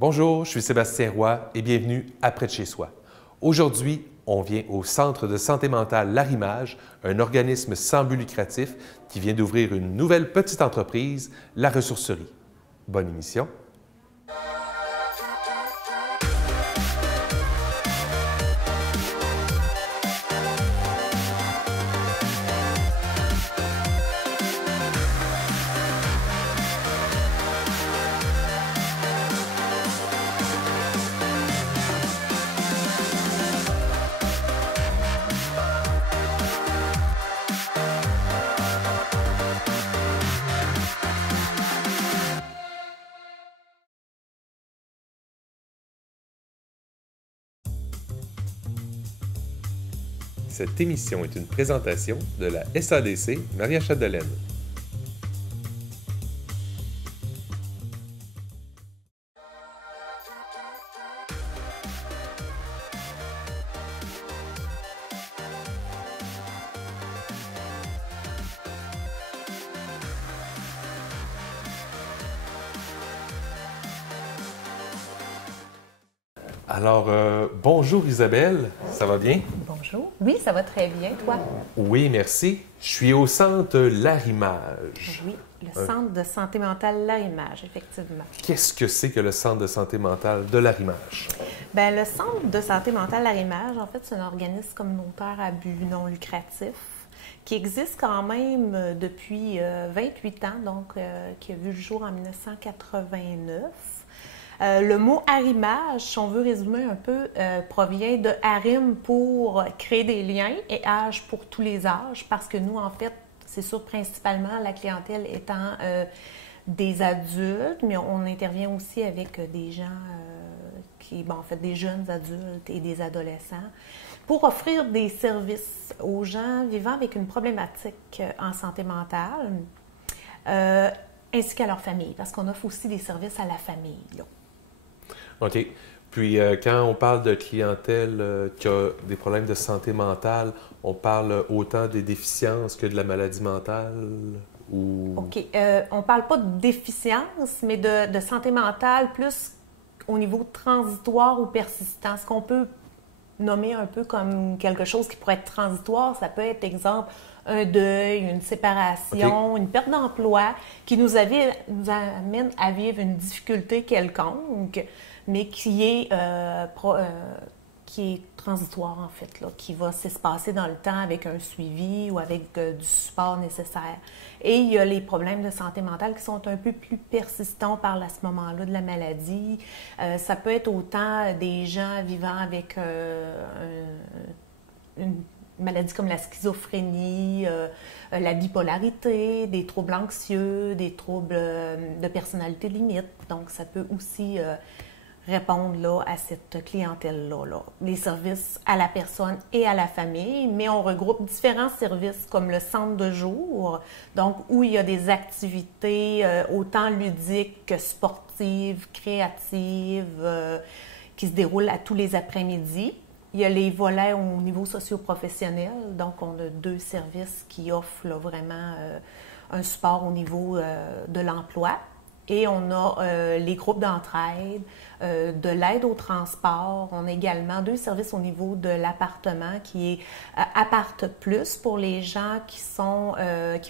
Bonjour, je suis Sébastien Roy et bienvenue à Près de chez soi. Aujourd'hui, on vient au Centre de santé mentale L'Arrimage, un organisme sans but lucratif qui vient d'ouvrir une nouvelle petite entreprise, la ressourcerie. Bonne émission. Cette émission est une présentation de la SADC Maria-Chapdelaine. Alors, bonjour Isabelle, ça va bien? Bonjour. Oui, ça va très bien, toi? Oui, merci. Je suis au Centre L'Arrimage. Oui, le Centre de santé mentale L'Arrimage, effectivement. Qu'est-ce que c'est que le Centre de santé mentale de L'Arrimage? Bien, le Centre de santé mentale L'Arrimage, en fait, c'est un organisme communautaire à but non lucratif qui existe quand même depuis 28 ans, donc qui a vu le jour en 1989. Le mot arrimage, si on veut résumer un peu, provient de harim pour créer des liens et âge pour tous les âges, parce que nous, en fait, c'est sûr, principalement, la clientèle étant des adultes, mais on intervient aussi avec des gens en fait, des jeunes adultes et des adolescents, pour offrir des services aux gens vivant avec une problématique en santé mentale, ainsi qu'à leur famille, parce qu'on offre aussi des services à la famille, là. OK. Puis, quand on parle de clientèle qui a des problèmes de santé mentale, on parle autant des déficiences que de la maladie mentale? Ou... OK. On ne parle pas de déficience, mais de santé mentale plus au niveau transitoire ou persistant. Ce qu'on peut nommer un peu comme quelque chose qui pourrait être transitoire, ça peut être, exemple, un deuil, une séparation, une perte d'emploi qui nous amène à vivre une difficulté quelconque, mais qui est transitoire, en fait, là, qui va s'espacer dans le temps avec un suivi ou avec du support nécessaire. Et il y a les problèmes de santé mentale qui sont un peu plus persistants à ce moment-là de la maladie. Ça peut être autant des gens vivant avec une maladie comme la schizophrénie, la bipolarité, des troubles anxieux, des troubles de personnalité limite. Donc, ça peut aussi répondre là, à cette clientèle-là. Les services à la personne et à la famille, mais on regroupe différents services comme le centre de jour, donc où il y a des activités autant ludiques que sportives, créatives, qui se déroulent à tous les après-midi. Il y a les volets au niveau socio-professionnel, donc on a 2 services qui offrent là, vraiment un support au niveau de l'emploi. Et on a les groupes d'entraide, de l'aide au transport. On a également 2 services au niveau de l'appartement qui est Appart Plus pour les gens qui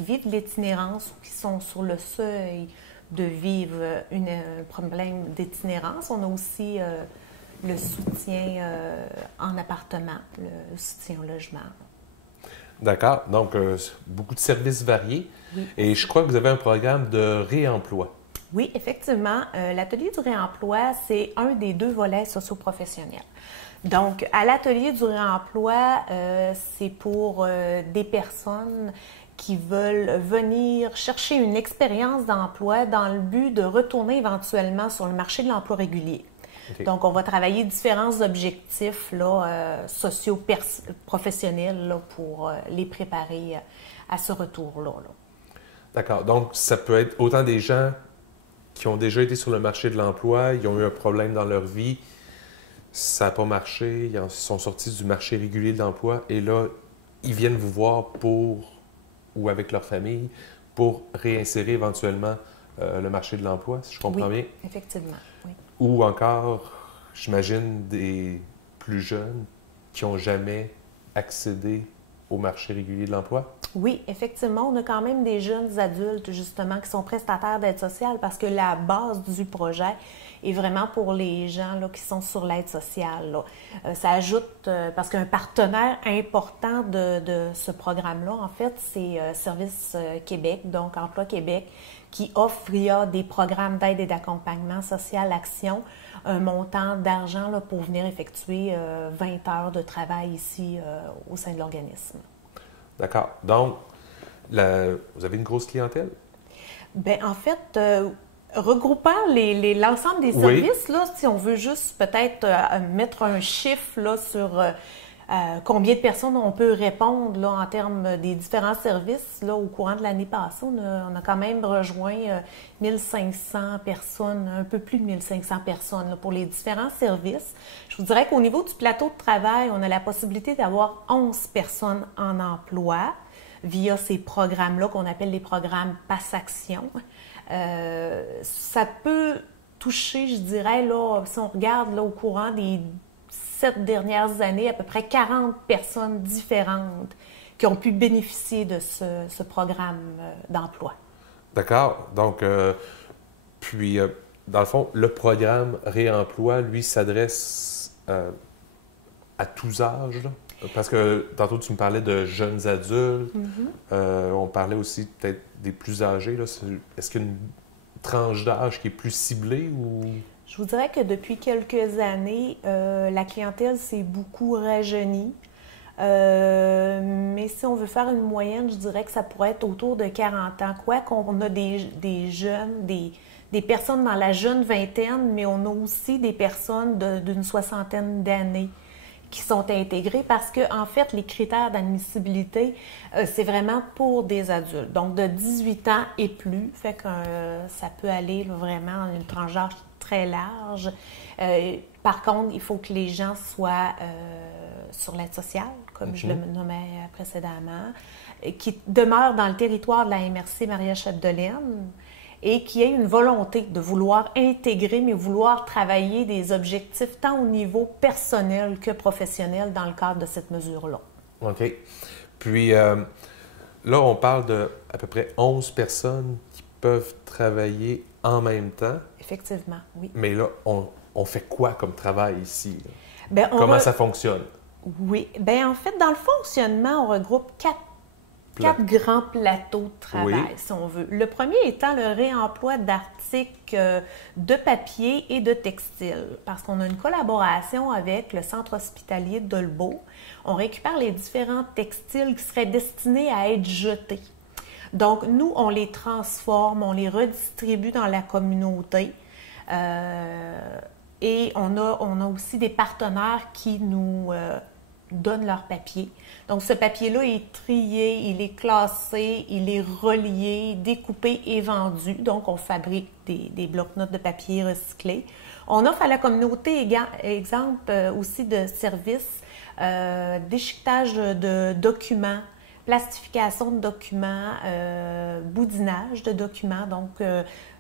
vivent l'itinérance ou qui sont sur le seuil de vivre un problème d'itinérance. On a aussi le soutien en appartement, le soutien au logement. D'accord. Donc, beaucoup de services variés. Oui. Et je crois que vous avez un programme de réemploi. Oui, effectivement. L'atelier du réemploi, c'est un des 2 volets socio-professionnels. Donc, à l'atelier du réemploi, c'est pour des personnes qui veulent venir chercher une expérience d'emploi dans le but de retourner éventuellement sur le marché de l'emploi régulier. Okay. Donc, on va travailler différents objectifs socio-professionnels pour les préparer à ce retour-là. D'accord. Donc, ça peut être autant des gens qui ont déjà été sur le marché de l'emploi, ils ont eu un problème dans leur vie, ça n'a pas marché, ils sont sortis du marché régulier de l'emploi et là, ils viennent vous voir ou avec leur famille, pour réinsérer éventuellement le marché de l'emploi, si je comprends bien. Effectivement, oui. Ou encore, j'imagine, des plus jeunes qui n'ont jamais accédé au marché régulier de l'emploi? Oui, effectivement, on a quand même des jeunes adultes, justement, qui sont prestataires d'aide sociale parce que la base du projet est vraiment pour les gens là, qui sont sur l'aide sociale. Là. Ça ajoute, parce qu'un partenaire important de ce programme-là, en fait, c'est Service Québec, donc Emploi Québec, qui offre via des programmes d'aide et d'accompagnement social Action un montant d'argent là, pour venir effectuer 20 heures de travail ici au sein de l'organisme. D'accord. Donc, vous avez une grosse clientèle? Bien, en fait, regroupant l'ensemble des services, là, si on veut juste peut-être mettre un chiffre là, sur combien de personnes on peut répondre là, en termes des différents services, là, au courant de l'année passée, on a quand même rejoint 1500 personnes, un peu plus de 1500 personnes là, pour les différents services. Je vous dirais qu'au niveau du plateau de travail, on a la possibilité d'avoir 11 personnes en emploi via ces programmes-là qu'on appelle les programmes Pass-Action. Ça peut toucher, je dirais, là, si on regarde là, au courant des 7 dernières années, à peu près 40 personnes différentes qui ont pu bénéficier de ce programme d'emploi. D'accord. Donc, puis, dans le fond, le programme Réemploi, lui, s'adresse à tous âges, là? Parce que tantôt, tu me parlais de jeunes adultes. On parlait aussi peut-être des plus âgés. Là. Est-ce qu'il y a une tranche d'âge qui est plus ciblée ou... Je vous dirais que depuis quelques années, la clientèle s'est beaucoup rajeunie. Mais si on veut faire une moyenne, je dirais que ça pourrait être autour de 40 ans. Quoi qu'on a des jeunes, des personnes dans la jeune vingtaine, mais on a aussi des personnes d'une soixantaine d'années qui sont intégrés parce que, en fait, les critères d'admissibilité, c'est vraiment pour des adultes. Donc, de 18 ans et plus, fait que ça peut aller là, vraiment dans une tranche d'âge très large. Par contre, il faut que les gens soient sur l'aide sociale, comme je le nommais précédemment, qui demeurent dans le territoire de la MRC Maria-Chapdelaine, et qui ait une volonté de vouloir intégrer, mais vouloir travailler des objectifs tant au niveau personnel que professionnel dans le cadre de cette mesure-là. OK. Puis là, on parle de à peu près 11 personnes qui peuvent travailler en même temps. Effectivement, oui. Mais là, on fait quoi comme travail ici? Bien, comment ça fonctionne? Oui. Bien, en fait, dans le fonctionnement, on regroupe quatre grands plateaux de travail, si on veut. Le premier étant le réemploi d'articles de papier et de textile, parce qu'on a une collaboration avec le centre hospitalier de Dolbeau. On récupère les différents textiles qui seraient destinés à être jetés. Donc, nous, on les transforme, on les redistribue dans la communauté. Et on a aussi des partenaires qui nous donnent leur papier. Donc, ce papier-là est trié, il est classé, il est relié, découpé et vendu. Donc, on fabrique des blocs-notes de papier recyclés. On offre à la communauté, exemple aussi de services, déchiquetage de documents, plastification de documents, boudinage de documents. Donc,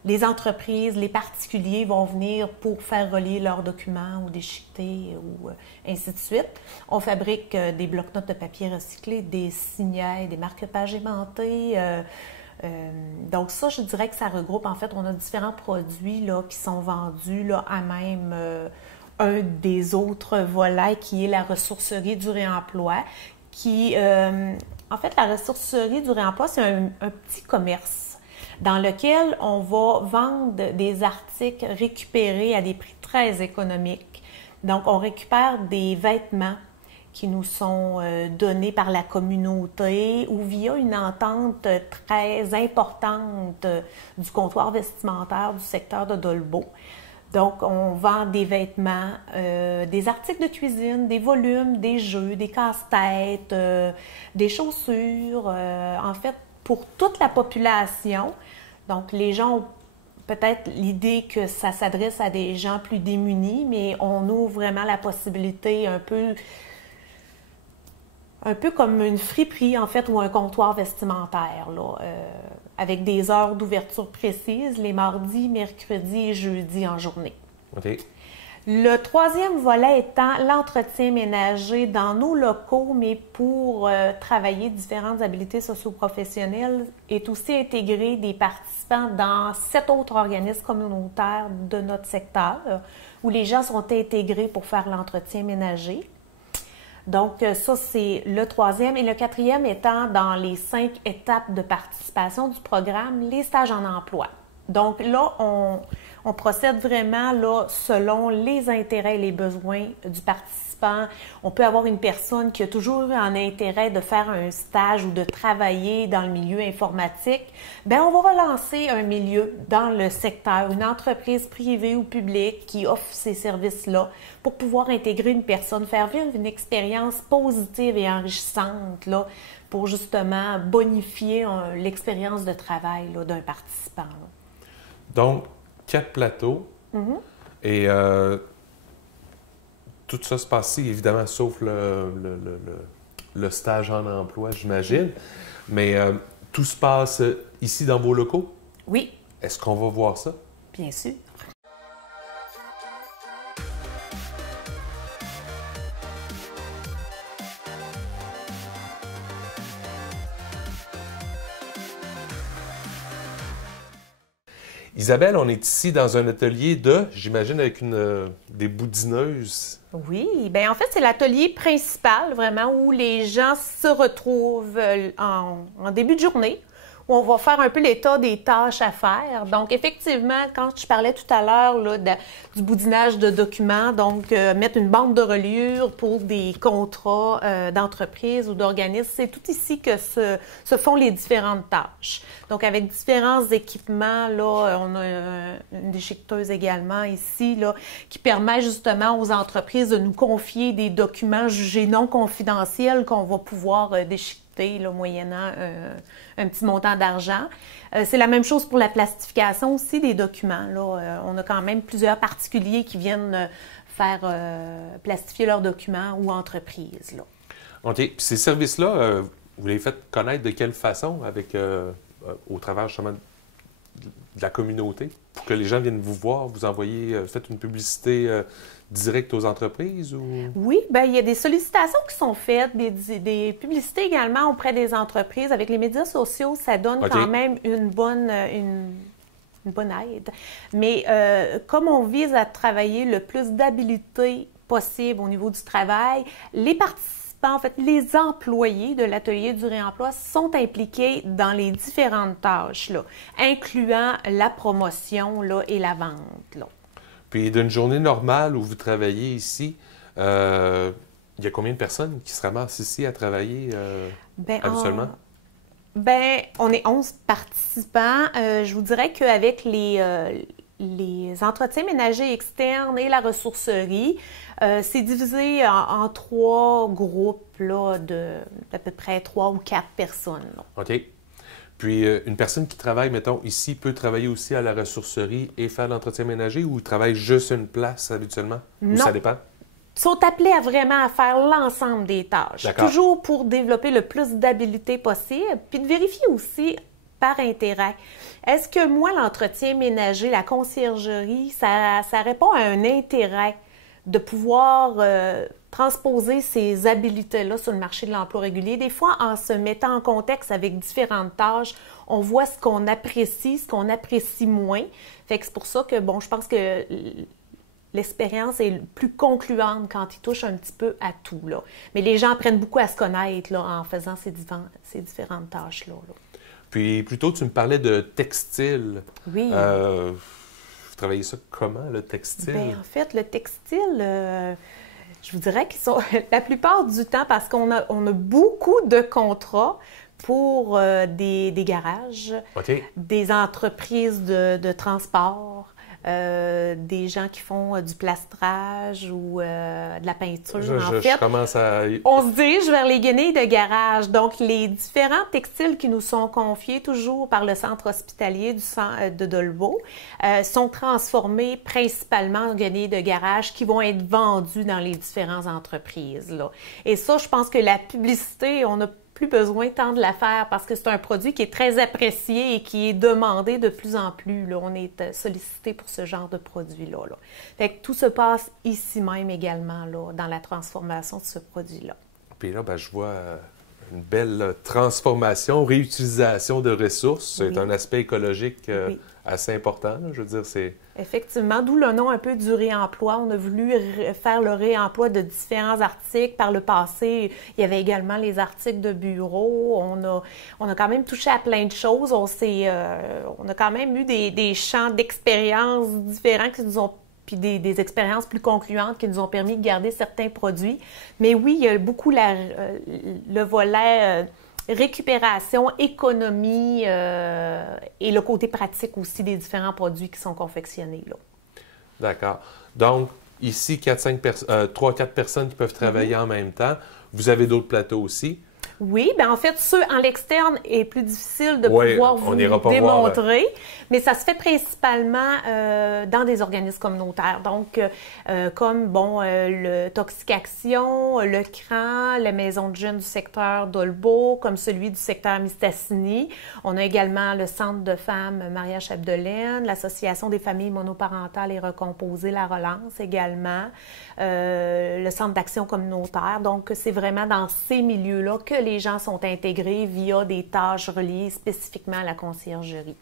les entreprises, les particuliers vont venir pour faire relier leurs documents ou déchiqueter ou ainsi de suite. On fabrique des blocs-notes de papier recyclés, des signets, des marque-pages aimantés. Donc ça, je dirais que ça regroupe, en fait, on a différents produits là, qui sont vendus là, à même un des autres volets qui est la ressourcerie du réemploi, qui, en fait, la ressourcerie du réemploi, c'est un petit commerce dans lequel on va vendre des articles récupérés à des prix très économiques. Donc, on récupère des vêtements qui nous sont donnés par la communauté ou via une entente très importante du comptoir vestimentaire du secteur de Dolbeau. Donc, on vend des vêtements, des articles de cuisine, des volumes, des jeux, des casse-têtes, des chaussures, en fait, pour toute la population. Donc, les gens ont peut-être l'idée que ça s'adresse à des gens plus démunis, mais on ouvre vraiment la possibilité un peu Un peu comme une friperie, en fait, ou un comptoir vestimentaire, là, avec des heures d'ouverture précises, les mardis, mercredis et jeudis en journée. OK. Le troisième volet étant l'entretien ménager dans nos locaux, mais pour travailler différentes habiletés socio-professionnelles, est aussi intégré des participants dans 7 autres organismes communautaires de notre secteur, où les gens sont intégrés pour faire l'entretien ménager. Donc, ça, c'est le troisième. Et le quatrième étant dans les 5 étapes de participation du programme, les stages en emploi. Donc là, on procède vraiment là, selon les intérêts et les besoins du participant. On peut avoir une personne qui a toujours eu un intérêt de faire un stage ou de travailler dans le milieu informatique. Bien, on va relancer un milieu dans le secteur, une entreprise privée ou publique qui offre ces services-là pour pouvoir intégrer une personne, faire vivre une expérience positive et enrichissante là, pour justement bonifier l'expérience de travail là, d'un participant. Là. Donc, 4 plateaux. Et tout ça se passe ici, évidemment, sauf le stage en emploi, j'imagine. Mais tout se passe ici dans vos locaux? Oui. Est-ce qu'on va voir ça? Bien sûr. Isabelle, on est ici dans un atelier j'imagine, avec des boudineuses. Oui, bien en fait, c'est l'atelier principal, vraiment, où les gens se retrouvent en début de journée, où on va faire un peu l'état des tâches à faire. Donc, effectivement, quand je parlais tout à l'heure du boudinage de documents, donc mettre une bande de reliure pour des contrats d'entreprise ou d'organisme, c'est tout ici que se font les différentes tâches. Donc, avec différents équipements, là, on a une déchiqueteuse également ici, là, qui permet justement aux entreprises de nous confier des documents jugés non confidentiels qu'on va pouvoir déchiqueter là, moyennant un petit montant d'argent. C'est la même chose pour la plastification aussi des documents. Là. On a quand même plusieurs particuliers qui viennent faire plastifier leurs documents ou entreprises. Là. OK. Puis ces services-là, vous les faites connaître de quelle façon au travers justement de la communauté pour que les gens viennent vous voir, vous envoyer, faites une publicité directe aux entreprises? Ou... Oui, bien, il y a des sollicitations qui sont faites, des publicités également auprès des entreprises. Avec les médias sociaux, ça donne quand même une bonne aide. Mais comme on vise à travailler le plus d'habileté possible au niveau du travail, les participants, en fait, les employés de l'atelier du réemploi sont impliqués dans les différentes tâches, là, incluant la promotion là, et la vente. Là. Puis d'une journée normale où vous travaillez ici, il y a combien de personnes qui se ramassent ici à travailler habituellement? Bien, on est 11 participants. Je vous dirais qu'avec les entretiens ménagers externes et la ressourcerie, c'est divisé en 3 groupes là, d'à peu près 3 ou 4 personnes. Là. OK. Puis, une personne qui travaille, mettons, ici, peut travailler aussi à la ressourcerie et faire l'entretien ménager ou travaille juste une place habituellement? Non. Ou ça dépend? Ils sont appelés vraiment à faire l'ensemble des tâches. Toujours pour développer le plus d'habileté possible, puis de vérifier aussi par intérêt. Est-ce que moi, l'entretien ménager, la conciergerie, ça répond à un intérêt de pouvoir transposer ces habiletés-là sur le marché de l'emploi régulier? Des fois, en se mettant en contexte avec différentes tâches, on voit ce qu'on apprécie moins. Fait que c'est pour ça que, bon, je pense que l'expérience est plus concluante quand ils touchent un petit peu à tout, là. Mais les gens apprennent beaucoup à se connaître là, en faisant ces différentes tâches-là. Là. Puis, plutôt, tu me parlais de textile. Oui. Vous travaillez ça comment, le textile? Bien, en fait, le textile, je vous dirais qu'ils sont la plupart du temps, parce qu'on a beaucoup de contrats pour des garages, des entreprises de transport, des gens qui font du plastrage ou de la peinture. Je commence à... On se dirige vers les guenilles de garage. Donc, les différents textiles qui nous sont confiés toujours par le centre hospitalier de Dolbeau sont transformés principalement en guenilles de garage qui vont être vendus dans les différentes entreprises, là. Et ça, je pense que la publicité, on n'a plus besoin tant de la faire parce que c'est un produit qui est très apprécié et qui est demandé de plus en plus, là. On est sollicité pour ce genre de produit-là, là. Fait que tout se passe ici même également, là, dans la transformation de ce produit-là. Puis là, je vois une belle transformation, réutilisation de ressources. Oui. C'est un aspect écologique Oui. assez important, là. Je veux dire, c'est... Effectivement, d'où le nom un peu du réemploi. On a voulu faire le réemploi de différents articles. Par le passé, il y avait également les articles de bureau. On a quand même touché à plein de choses. On a quand même eu des champs d'expériences différents qui nous ont puis des expériences plus concluantes qui nous ont permis de garder certains produits. Mais oui, il y a beaucoup le volet récupération, économie et le côté pratique aussi des différents produits qui sont confectionnés, là. D'accord. Donc, ici, 3-4 personnes qui peuvent travailler en même temps. Vous avez d'autres plateaux aussi. Oui, bien en fait, ceux en l'externe est plus difficile de pouvoir vous démontrer, mais ça se fait principalement dans des organismes communautaires. Donc, comme, le Toxic-Action, le CRAN, la Maison de jeunes du secteur Dolbeau, comme celui du secteur Mistassini. On a également le Centre de femmes Maria-Chapdelaine, l'Association des familles monoparentales et recomposées, La Relance également, le Centre d'action communautaire. Donc, c'est vraiment dans ces milieux-là que les gens sont intégrés via des tâches reliées spécifiquement à la conciergerie.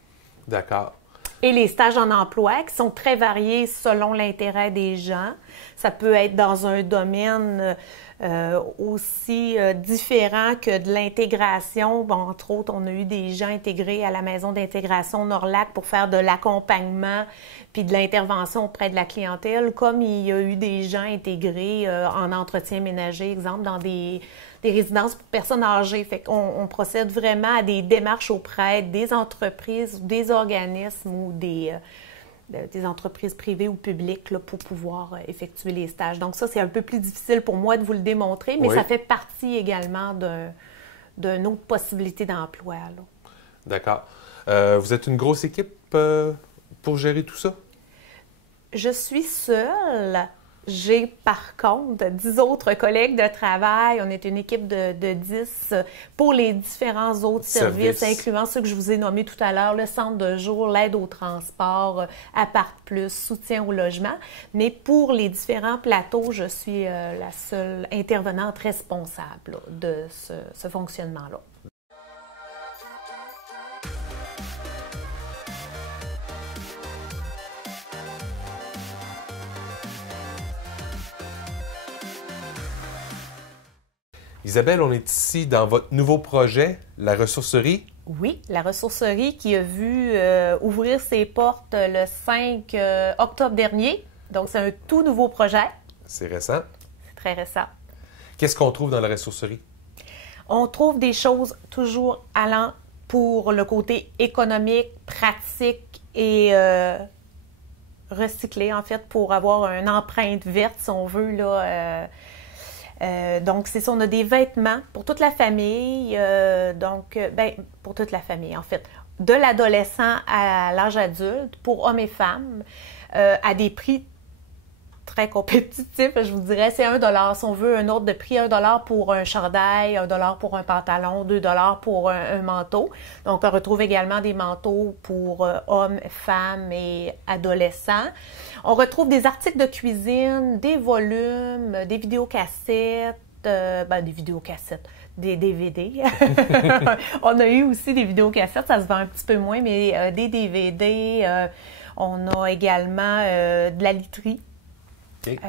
D'accord. Et les stages en emploi qui sont très variés selon l'intérêt des gens. Ça peut être dans un domaine aussi différent que de l'intégration. Bon, entre autres, on a eu des gens intégrés à la maison d'intégration Norlac pour faire de l'accompagnement puis de l'intervention auprès de la clientèle, comme il y a eu des gens intégrés en entretien ménager, exemple, dans des résidences pour personnes âgées. Fait qu'on procède vraiment à des démarches auprès des entreprises, des organismes ou des entreprises privées ou publiques là, pour pouvoir effectuer les stages. Donc ça, c'est un peu plus difficile pour moi de vous le démontrer, mais ça fait partie également d'une autre possibilité d'emploi, là. D'accord. Vous êtes une grosse équipe pour gérer tout ça? Je suis seule. J'ai, par contre, 10 autres collègues de travail. On est une équipe de 10 pour les différents autres services, incluant ceux que je vous ai nommés tout à l'heure, le centre de jour, l'aide au transport, Appart Plus, soutien au logement. Mais pour les différents plateaux, je suis la seule intervenante responsable là, de ce fonctionnement-là. Isabelle, on est ici dans votre nouveau projet, la ressourcerie. Oui, la ressourcerie qui a vu ouvrir ses portes le 5 octobre dernier. Donc, c'est un tout nouveau projet. C'est récent. C'est très récent. Qu'est-ce qu'on trouve dans la ressourcerie? On trouve des choses toujours allant pour le côté économique, pratique et recyclé, en fait, pour avoir une empreinte verte, si on veut, là. Donc, c'est ça, on a des vêtements pour toute la famille, pour toute la famille, en fait, de l'adolescent à l'âge adulte, pour hommes et femmes, à des prix très compétitifs, je vous dirais, c'est 1 $. Si on veut un ordre de prix, 1 $ pour un chandail, 1 $ pour un pantalon, 2 $ pour un manteau. Donc, on retrouve également des manteaux pour hommes, femmes et adolescents. On retrouve des articles de cuisine, des volumes, des vidéocassettes, des DVD. On a eu aussi des vidéocassettes, ça se vend un petit peu moins, mais des DVD. On a également de la literie. Okay.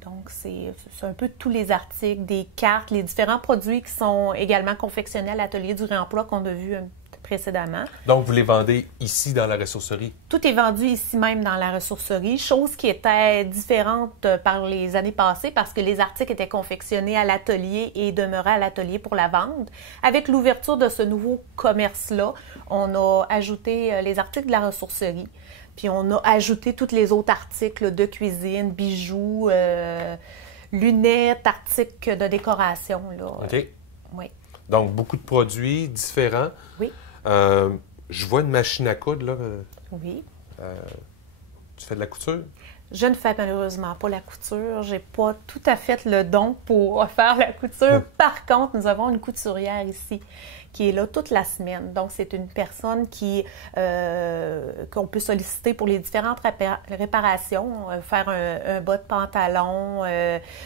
Donc, c'est un peu tous les articles, des cartes, les différents produits qui sont également confectionnés à l'atelier du réemploi qu'on a vu précédemment. Donc, vous les vendez ici dans la ressourcerie? Tout est vendu ici même dans la ressourcerie, chose qui était différente par les années passées parce que les articles étaient confectionnés à l'atelier et demeuraient à l'atelier pour la vente. Avec l'ouverture de ce nouveau commerce-là, on a ajouté les articles de la ressourcerie. Puis on a ajouté tous les autres articles de cuisine, bijoux, lunettes, articles de décoration. Là. OK. Oui. Donc, beaucoup de produits différents. Oui. Je vois une machine à coudre, là. Oui. Tu fais de la couture? Je ne fais malheureusement pas la couture. J'ai pas tout à fait le don pour faire la couture. Par contre, nous avons une couturière ici qui est là toute la semaine. Donc, c'est une personne qu'on peut solliciter pour les différentes réparations. Faire un bas de pantalon,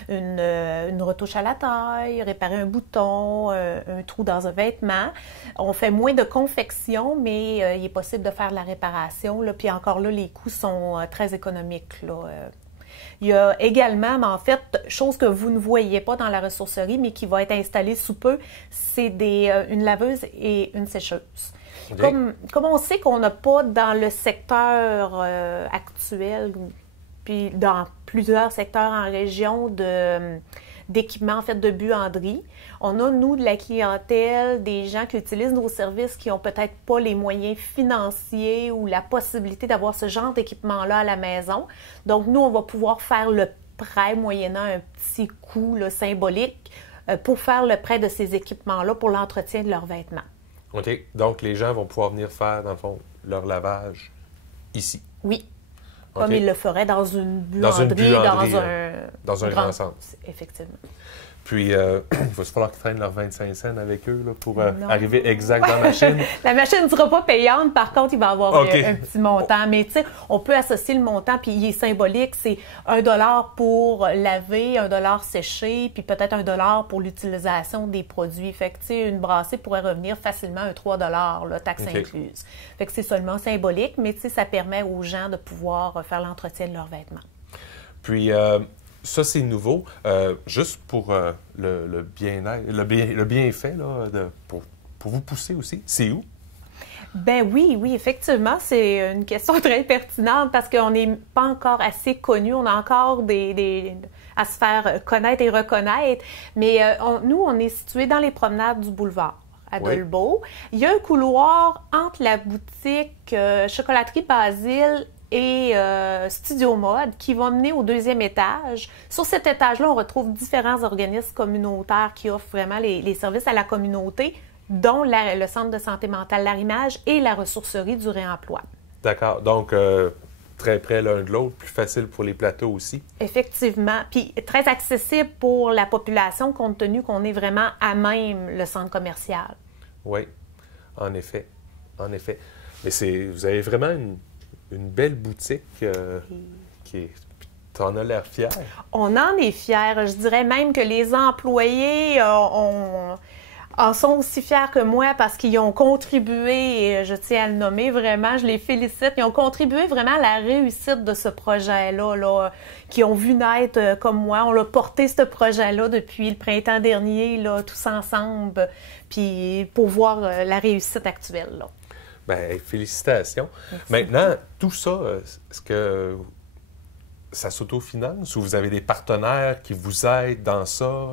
une retouche à la taille, réparer un bouton, un trou dans un vêtement. On fait moins de confection, mais il est possible de faire de la réparation. Là. Puis encore là, les coûts sont très économiques. Là. Il y a également, mais en fait, chose que vous ne voyez pas dans la ressourcerie, mais qui va être installée sous peu, c'est une laveuse et une sécheuse. Okay. Comme on sait qu'on n'a pas dans le secteur actuel, puis dans plusieurs secteurs en région d'équipements en fait de buanderie. On a, nous, de la clientèle, des gens qui utilisent nos services qui n'ont peut-être pas les moyens financiers ou la possibilité d'avoir ce genre d'équipement-là à la maison. Donc, nous, on va pouvoir faire le prêt moyennant un petit coût là, symbolique pour faire le prêt de ces équipements-là pour l'entretien de leurs vêtements. OK. Donc, les gens vont pouvoir venir faire, dans le fond, leur lavage ici. Oui. Comme ils le feraient dans une buanderie, dans un grand centre. Effectivement. Puis, il va falloir qu'ils traînent leurs 25 cents avec eux là, pour arriver exact dans la machine. La machine ne sera pas payante. Par contre, il va y avoir un petit montant. Mais tu sais, on peut associer le montant, puis il est symbolique. C'est $1 pour laver, $1 sécher, puis peut-être $1 pour l'utilisation des produits. Fait que tu sais, une brassée pourrait revenir facilement à $3, là, taxe incluse. Fait que c'est seulement symbolique, mais tu sais, ça permet aux gens de pouvoir faire l'entretien de leurs vêtements. Puis, ça, c'est nouveau. Juste pour le bien-être, le bienfait, là, pour vous pousser aussi, c'est où? Ben oui, effectivement, c'est une question très pertinente parce qu'on n'est pas encore assez connu. On a encore à se faire connaître et reconnaître. Mais nous, on est situé dans les promenades du boulevard à Dolbeau. Il y a un couloir entre la boutique Chocolaterie Basile et Studio Mode qui va mener au 2e étage. Sur cet étage-là, on retrouve différents organismes communautaires qui offrent vraiment les services à la communauté, dont le Centre de santé mentale L'Arrimage et la ressourcerie du réemploi. D'accord. Donc, très près l'un de l'autre, plus facile pour les plateaux aussi. Effectivement. Puis très accessible pour la population compte tenu qu'on est vraiment à même le centre commercial. Oui, en effet. En effet. Mais vous avez vraiment une belle boutique qui est... T'en as l'air fier. On en est fiers. Je dirais même que les employés en sont aussi fiers que moi parce qu'ils ont contribué, et je tiens à le nommer vraiment, je les félicite, ils ont contribué vraiment à la réussite de ce projet-là, là, qui ont vu naître comme moi. On l'a porté, ce projet-là, depuis le printemps dernier, là, tous ensemble, puis pour voir la réussite actuelle, là. Bien, félicitations. Merci. Maintenant, tout ça, est-ce que ça s'autofinance ou vous avez des partenaires qui vous aident dans ça?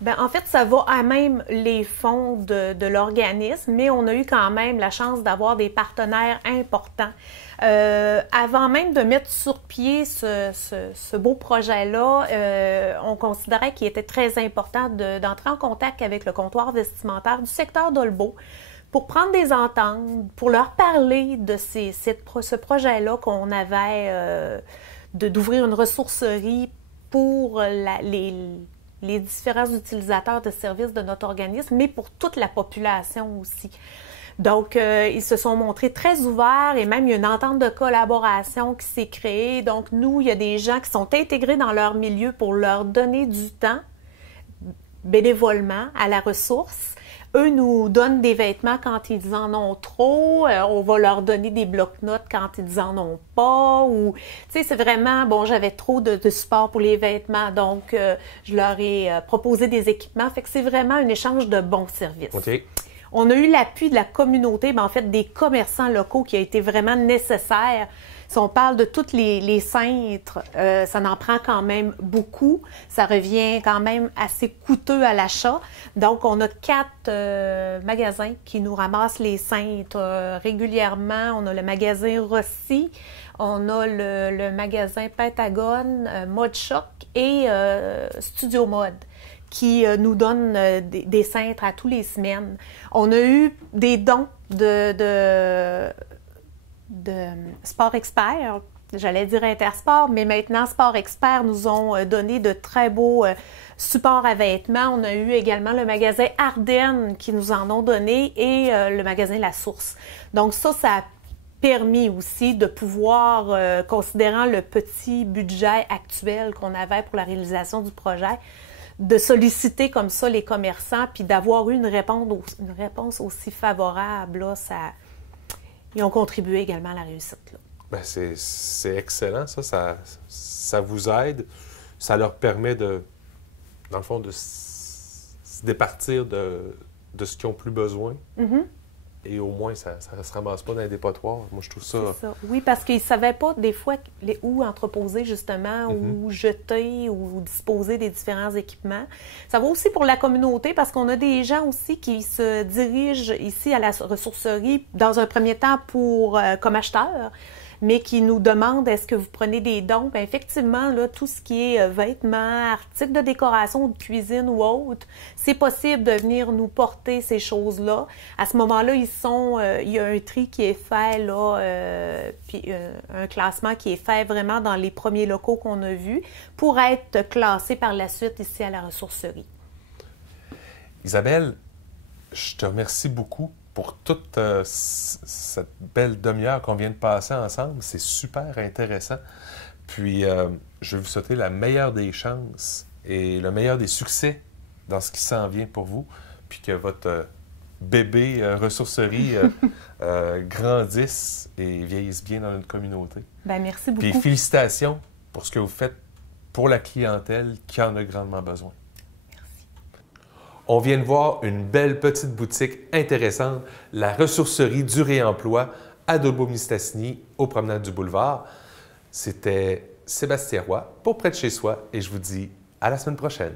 Bien, en fait, ça va à même les fonds de l'organisme, mais on a eu quand même la chance d'avoir des partenaires importants. Avant même de mettre sur pied ce beau projet-là, on considérait qu'il était très important d'entrer en contact avec le comptoir vestimentaire du secteur Dolbeau pour prendre des ententes, pour leur parler de ce projet-là qu'on avait d'ouvrir une ressourcerie pour les différents utilisateurs de services de notre organisme, mais pour toute la population aussi. Donc, ils se sont montrés très ouverts et même il y a une entente de collaboration qui s'est créée. Donc, nous, il y a des gens qui sont intégrés dans leur milieu pour leur donner du temps bénévolement à la ressource. Eux nous donnent des vêtements quand ils en ont trop. On va leur donner des blocs-notes quand ils en ont pas. Ou, tu sais, c'est vraiment, bon, j'avais trop de support pour les vêtements, donc je leur ai proposé des équipements. Fait que c'est vraiment un échange de bons services. OK. On a eu l'appui de la communauté, en fait des commerçants locaux qui a été vraiment nécessaire. Si on parle de tous les cintres, ça en prend quand même beaucoup. Ça revient quand même assez coûteux à l'achat. Donc, on a 4 magasins qui nous ramassent les cintres régulièrement. On a le magasin Rossi, on a le magasin Pentagone, Mode Choc et Studio Mode qui nous donnent des cintres à tous les semaines. On a eu des dons de Sport Expert, j'allais dire Intersport, mais maintenant Sport Expert nous ont donné de très beaux supports à vêtements. On a eu également le magasin Ardennes qui nous en ont donné et le magasin La Source. Donc ça a permis aussi de pouvoir, considérant le petit budget actuel qu'on avait pour la réalisation du projet, de solliciter comme ça les commerçants puis d'avoir eu une réponse aussi favorable, là, ils ont contribué également à la réussite. Là. Bien, c'est excellent, ça vous aide, ça leur permet dans le fond, de se départir de ce qu'ils n'ont plus besoin. Mm-hmm. Et au moins, ça ne se ramasse pas dans les dépotoirs. Moi, je trouve ça... C'est ça. Oui, parce qu'ils ne savaient pas des fois où entreposer justement, où jeter, ou disposer des différents équipements. Ça va aussi pour la communauté parce qu'on a des gens aussi qui se dirigent ici à la ressourcerie dans un premier temps comme acheteurs, mais qui nous demandent est-ce que vous prenez des dons? Bien, effectivement, là, tout ce qui est vêtements, articles de décoration, de cuisine ou autre, c'est possible de venir nous porter ces choses-là. À ce moment-là, il y a un tri qui est fait, là, puis un classement qui est fait vraiment dans les premiers locaux qu'on a vus pour être classé par la suite ici à la ressourcerie. Isabelle, je te remercie beaucoup pour toute cette belle demi-heure qu'on vient de passer ensemble. C'est super intéressant. Puis, je vais vous souhaiter la meilleure des chances et le meilleur des succès dans ce qui s'en vient pour vous, puis que votre bébé ressourcerie grandisse et vieillisse bien dans notre communauté. Bien, merci beaucoup. Puis, félicitations pour ce que vous faites pour la clientèle qui en a grandement besoin. On vient de voir une belle petite boutique intéressante, la ressourcerie du réemploi à Dolbeau-Mistassini, aux promenades du boulevard. C'était Sébastien Roy pour Près de chez soi et je vous dis à la semaine prochaine.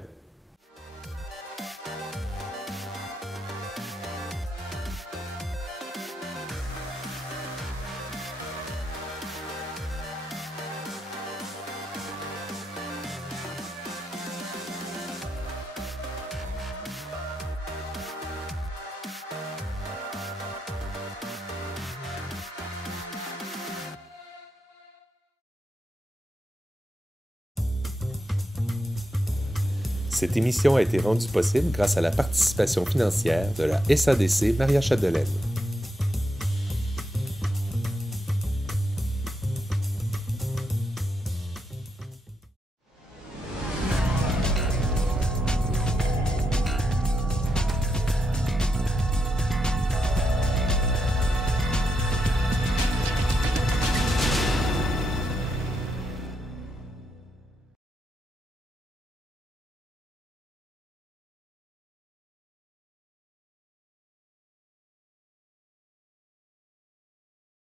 Cette émission a été rendue possible grâce à la participation financière de la SADC Maria-Chapdelaine.